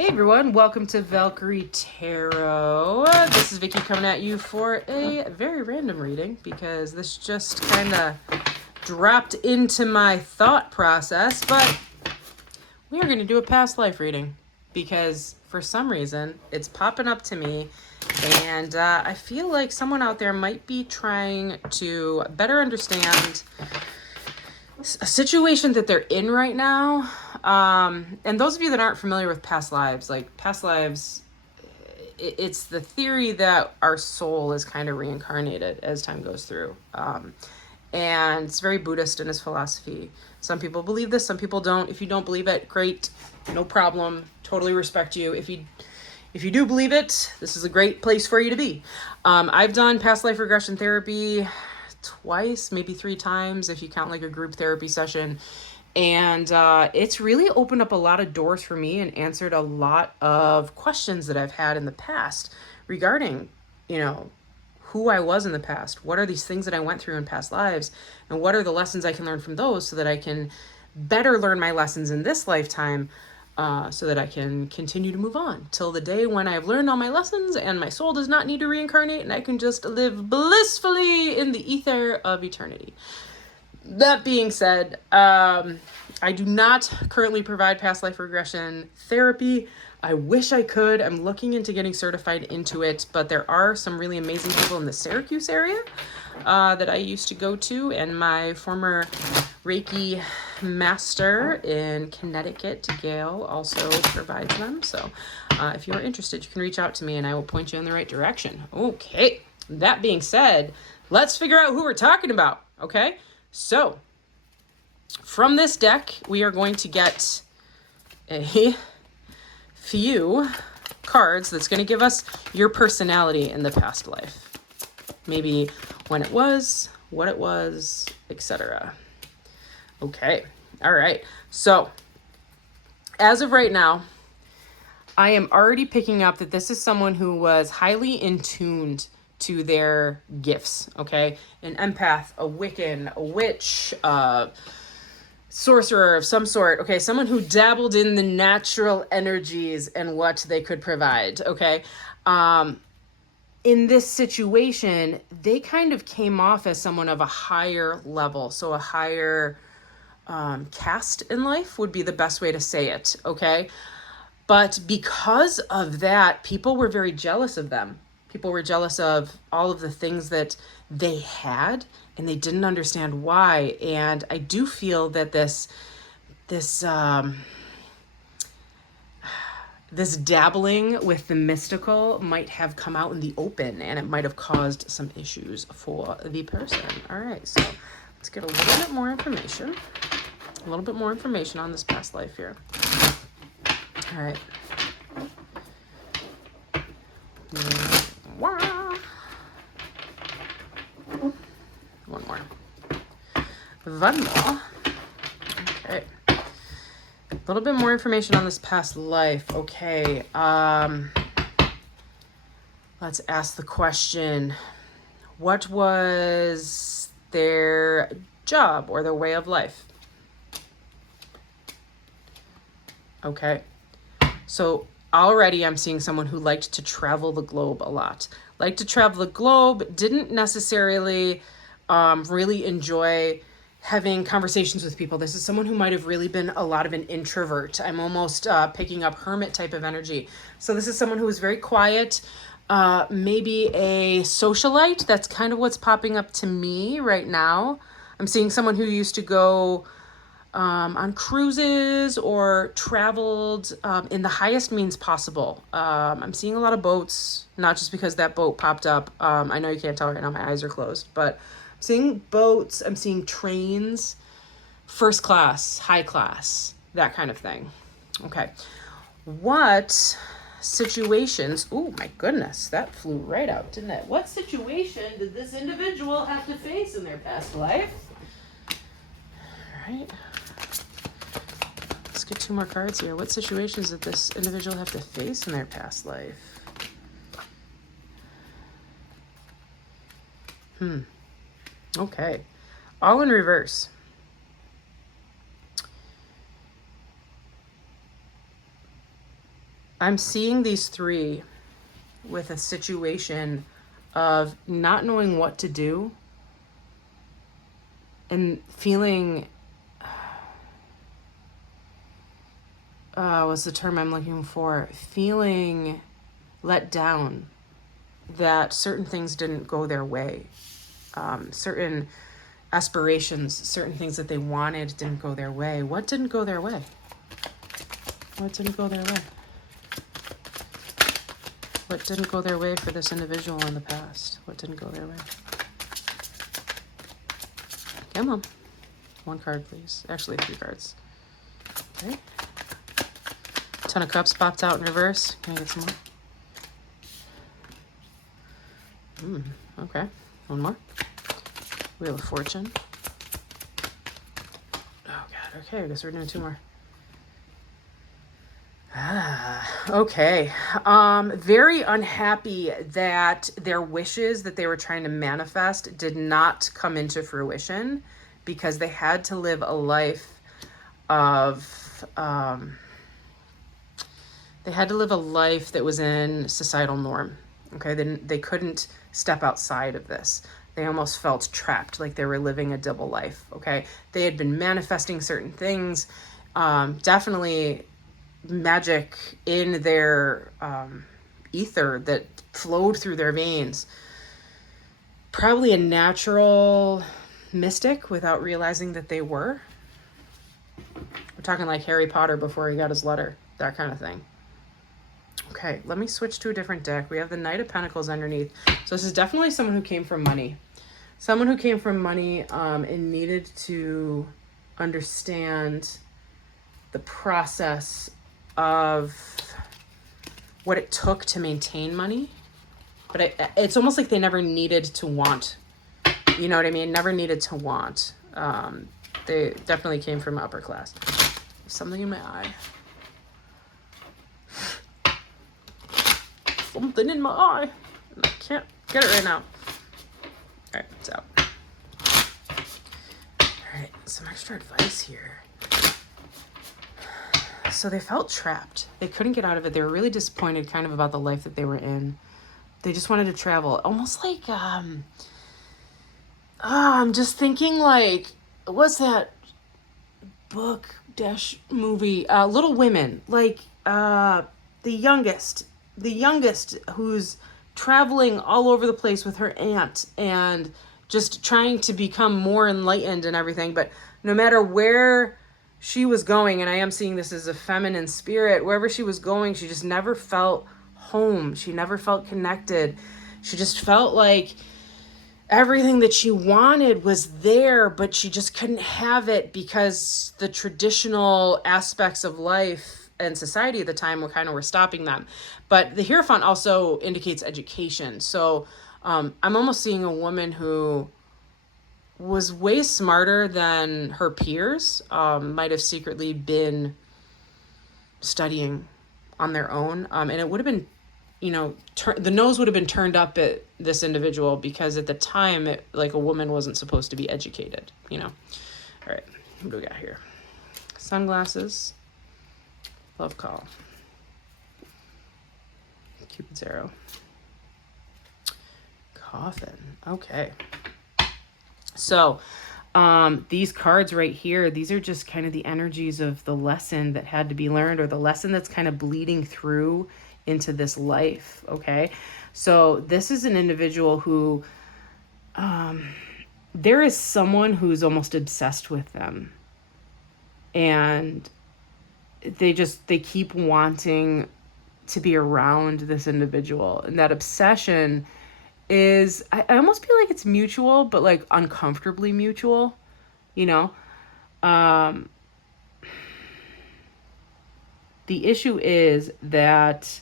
Hey everyone, welcome to Valkyrie Tarot. This is Vicky coming at you for a very random reading because this just kind of dropped into my thought process, but we are going to do a past life reading because for some reason it's popping up to me and I feel like someone out there might be trying to better understand a situation that they're in right now. And those of you that aren't familiar with past lives, like past lives, it's the theory that our soul is kind of reincarnated as time goes through. And it's very Buddhist in its philosophy. Some people believe this, some people don't. If you don't believe it, great, no problem. Totally respect you. If you do believe it, this is a great place for you to be. I've done past life regression therapy twice, maybe 3 times, if you count like a group therapy session. And it's really opened up a lot of doors for me and answered a lot of questions that I've had in the past regarding, who I was in the past. What are these things that I went through in past lives? And what are the lessons I can learn from those so that I can better learn my lessons in this lifetime, so that I can continue to move on till the day when I've learned all my lessons and my soul does not need to reincarnate and I can just live blissfully in the ether of eternity. That being said, I do not currently provide past life regression therapy. I wish I could. I'm looking into getting certified into it, but there are some really amazing people in the Syracuse area that I used to go to, and my former Reiki master in Connecticut, Gail, also provides them. So if you're interested, you can reach out to me and I will point you in the right direction. Okay, that being said, let's figure out who we're talking about, okay? So, from this deck, we are going to get a few cards that's going to give us your personality in the past life. Maybe when it was, what it was, etc. Okay, all right. So, as of right now, I am already picking up that this is someone who was highly in tuned to their gifts, okay? An empath, a Wiccan, a witch, sorcerer of some sort, okay? Someone who dabbled in the natural energies and what they could provide, okay? In this situation, they kind of came off as someone of a higher level, so a higher caste in life would be the best way to say it, okay? But because of that, people were very jealous of them. People were jealous of all of the things that they had, and they didn't understand why. And I do feel that this dabbling with the mystical might have come out in the open, and it might have caused some issues for the person. All right, so let's get a little bit more information. A little bit more information on this past life here. All right. One more. Venmo. Okay. A little bit more information on this past life. Okay. Let's ask the question. What was their job or their way of life? Okay. So already I'm seeing someone who liked to travel the globe a lot. Liked to travel the globe, didn't necessarily really enjoy having conversations with people. This is someone who might have really been a lot of an introvert. I'm almost picking up hermit type of energy. So this is someone who is very quiet, maybe a socialite. That's kind of what's popping up to me right now. I'm seeing someone who used to go on cruises or traveled in the highest means possible. I'm seeing a lot of boats, not just because that boat popped up. I know you can't tell right now, my eyes are closed, but I'm seeing boats, I'm seeing trains, first class, high class, that kind of thing. Okay. What situations, oh my goodness, that flew right out, didn't it? What situation did this individual have to face in their past life? All right. Let's get 2 more cards here. What situations did this individual have to face in their past life? Okay. All in reverse. I'm seeing these three with a situation of not knowing what to do and feeling, what's the term I'm looking for? Feeling let down that certain things didn't go their way. Certain aspirations, certain things that they wanted didn't go their way. What didn't go their way? What didn't go their way? What didn't go their way for this individual in the past? What didn't go their way? Come on. One card, please. Actually, 3 cards. Okay. Ten of Cups popped out in reverse. Can I get some more? Okay. One more. Wheel of Fortune. Oh, God. Okay, I guess we're doing 2 more. Okay. Very unhappy that their wishes that they were trying to manifest did not come into fruition because they had to live a life of, that was in societal norm. Okay. They couldn't step outside of this. They almost felt trapped, like they were living a double life. Okay. They had been manifesting certain things. Definitely magic in their ether that flowed through their veins. Probably a natural mystic without realizing that they were. We're talking like Harry Potter before he got his letter, that kind of thing. Okay, let me switch to a different deck. We have the Knight of Pentacles underneath. So this is definitely someone who came from money. Someone who came from money and needed to understand the process of what it took to maintain money. But it's almost like they never needed to want. You know what I mean? Never needed to want. They definitely came from upper class. There's something in my eye. Something in my eye. I can't get it right now. Alright, it's out. Alright, some extra advice here. So they felt trapped. They couldn't get out of it. They were really disappointed kind of about the life that they were in. They just wanted to travel. Almost like, I'm just thinking like, what's that book dash movie? Little Women. Like, the youngest who's traveling all over the place with her aunt and just trying to become more enlightened and everything. But no matter where she was going, and I am seeing this as a feminine spirit, wherever she was going, she just never felt home. She never felt connected. She just felt like everything that she wanted was there, but she just couldn't have it because the traditional aspects of life and society at the time were stopping them. But the Hierophant also indicates education. So I'm almost seeing a woman who was way smarter than her peers, might have secretly been studying on their own. And it would have been, the nose would have been turned up at this individual because at the time, a woman wasn't supposed to be educated, All right, what do we got here? Sunglasses. Love call. Cupid's arrow. Coffin. Okay. So these cards right here, these are just kind of the energies of the lesson that had to be learned, or the lesson that's kind of bleeding through into this life. Okay. So this is an individual who, there is someone who's almost obsessed with them, and they keep wanting to be around this individual. And that obsession is, I almost feel like it's mutual, but like uncomfortably mutual, The issue is that,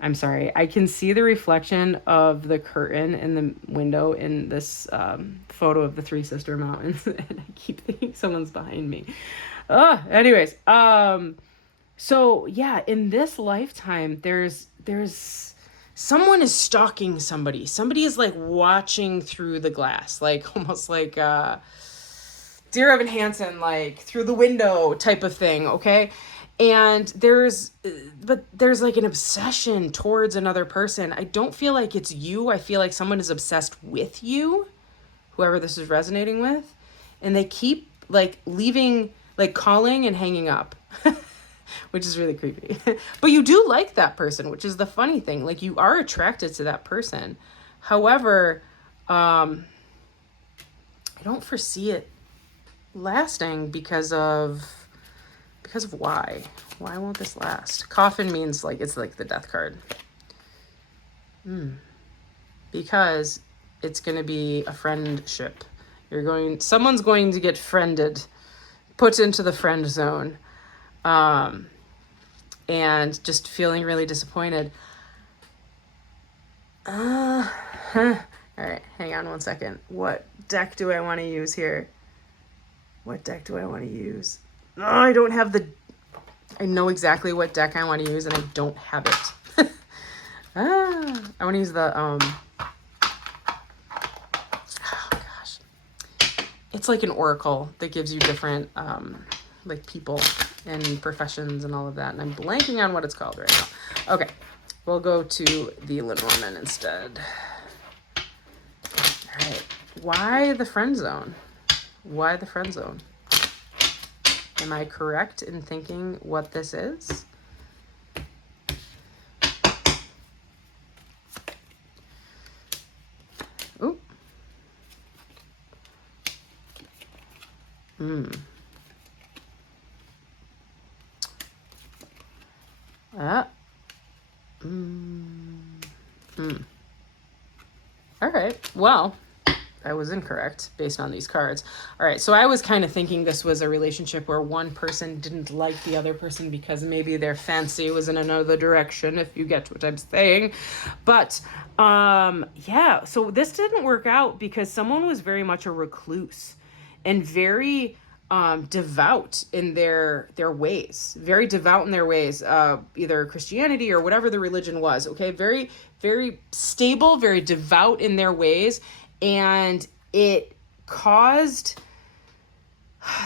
I'm sorry, I can see the reflection of the curtain in the window in this photo of the Three Sister Mountains. And I keep thinking someone's behind me. Anyways, so yeah, in this lifetime, there's someone is stalking somebody. Somebody is like watching through the glass, like almost like Dear Evan Hansen, like through the window type of thing. Okay. And there's like an obsession towards another person. I don't feel like it's you. I feel like someone is obsessed with you, whoever this is resonating with. And they keep like leaving, like calling and hanging up, which is really creepy. But you do like that person, which is the funny thing. Like you are attracted to that person. However, I don't foresee it lasting because of why? Why won't this last? Coffin means like, it's like the death card. Because it's going to be a friendship. Someone's going to get friended, put into the friend zone. And just feeling really disappointed. All right, hang on one second. What deck do I want to use here? What deck do I want to use? Oh, I don't have I know exactly what deck I want to use and I don't have it. I want to use the, oh gosh. It's like an oracle that gives you different, like people and professions and all of that. And I'm blanking on what it's called right now. Okay. We'll go to the Lenormand instead. All right. Why the friend zone? Why the friend zone? Am I correct in thinking what this is? Ooh. All right. Well, I was incorrect based on these cards. All right. So I was kind of thinking this was a relationship where one person didn't like the other person because maybe their fancy was in another direction, if you get what I'm saying. But yeah, so this didn't work out because someone was very much a recluse and very devout in their ways, very devout in their ways, either Christianity or whatever the religion was. Okay. Very, very stable, very devout in their ways. And it caused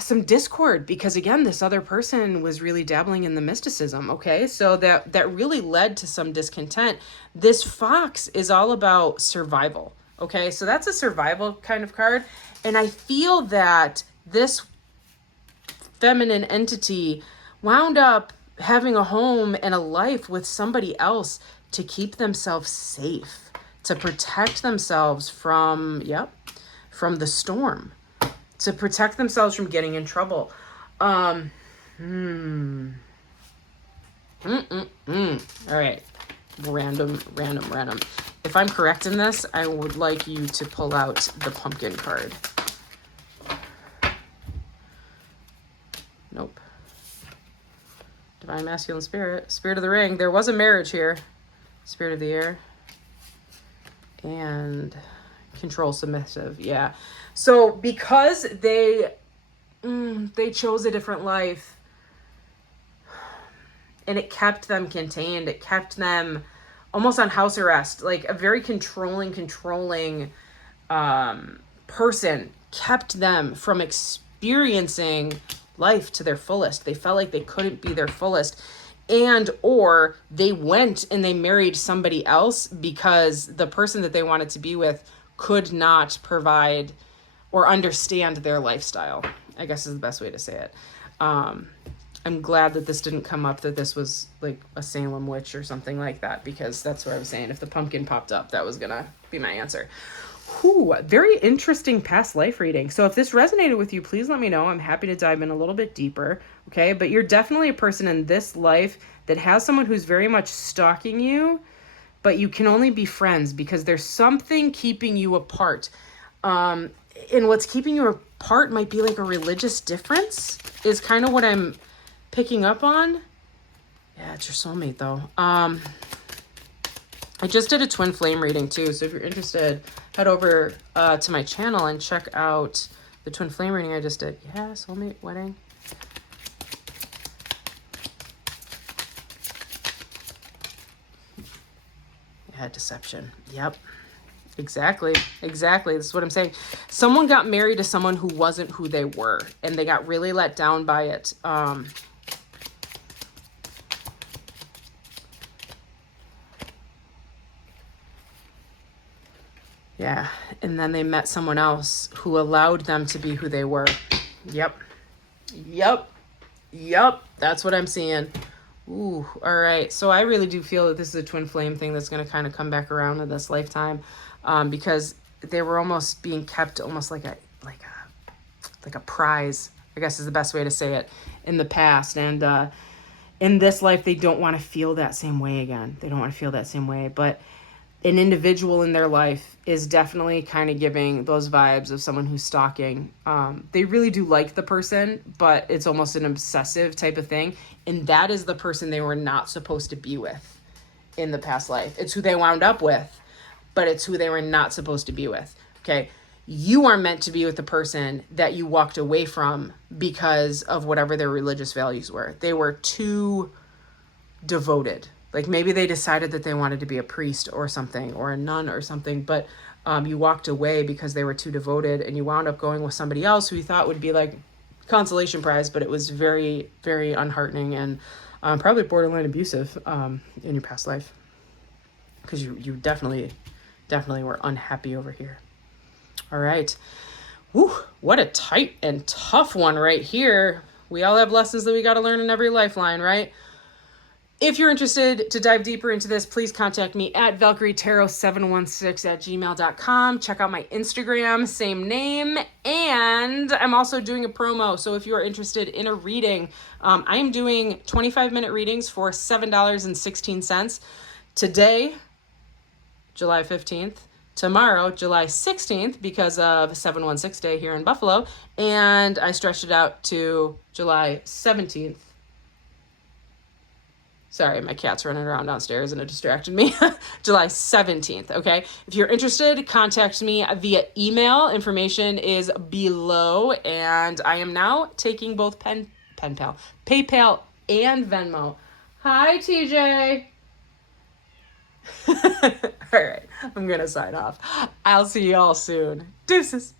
some discord because, again, this other person was really dabbling in the mysticism. Okay. So that really led to some discontent. This fox is all about survival. Okay. So that's a survival kind of card. And I feel that this feminine entity wound up having a home and a life with somebody else to keep themselves safe, to protect themselves from the storm, to protect themselves from getting in trouble. All right. Random. If I'm correct in this, I would like you to pull out the pumpkin card. Nope. Divine Masculine Spirit. Spirit of the Ring. There was a marriage here. Spirit of the Air. And Control Submissive. Yeah. So because they chose a different life and it kept them contained, it kept them almost on house arrest, like a very controlling person kept them from experiencing life to their fullest. They felt like they couldn't be their fullest, and or they went and they married somebody else because the person that they wanted to be with could not provide or understand their lifestyle, I guess is the best way to say it. I'm glad that this didn't come up, that this was like a Salem witch or something like that, because that's what I was saying. If the pumpkin popped up, that was gonna be my answer. Whew, very interesting past life reading. So if this resonated with you, please let me know. I'm happy to dive in a little bit deeper. Okay. But you're definitely a person in this life that has someone who's very much stalking you, but you can only be friends because there's something keeping you apart. And what's keeping you apart might be like a religious difference, is kind of what I'm picking up on. Yeah, it's your soulmate though. I just did a twin flame reading too, so if you're interested, head over to my channel and check out the twin flame reading I just did. Yeah, soulmate wedding. Yeah, deception. Yep. Exactly. This is what I'm saying. Someone got married to someone who wasn't who they were, and they got really let down by it. Yeah. And then they met someone else who allowed them to be who they were. Yep. That's what I'm seeing. Ooh, all right. So I really do feel that this is a twin flame thing that's going to kind of come back around in this lifetime, because they were almost being kept almost like a prize, I guess is the best way to say it, in the past. And in this life, they don't want to feel that same way again. They don't want to feel that same way. But an individual in their life is definitely kind of giving those vibes of someone who's stalking. They really do like the person, but it's almost an obsessive type of thing. And that is the person they were not supposed to be with in the past life. It's who they wound up with, but it's who they were not supposed to be with. Okay. You are meant to be with the person that you walked away from because of whatever their religious values were. They were too devoted. Like maybe they decided that they wanted to be a priest or something, or a nun or something, but you walked away because they were too devoted, and you wound up going with somebody else who you thought would be like consolation prize, but it was very, very unheartening and probably borderline abusive in your past life, because you definitely were unhappy over here. All right. Woo, what a tight and tough one right here. We all have lessons that we got to learn in every lifeline, right? If you're interested to dive deeper into this, please contact me at valkyrietarot716@gmail.com. Check out my Instagram, same name. And I'm also doing a promo. So if you are interested in a reading, I am doing 25-minute readings for $7.16. Today, July 15th. Tomorrow, July 16th, because of 716 Day here in Buffalo. And I stretched it out to July 17th. Sorry, my cat's running around downstairs and it distracted me. July 17th, okay? If you're interested, contact me via email. Information is below. And I am now taking both PayPal, and Venmo. Hi, TJ. All right, I'm going to sign off. I'll see y'all soon. Deuces.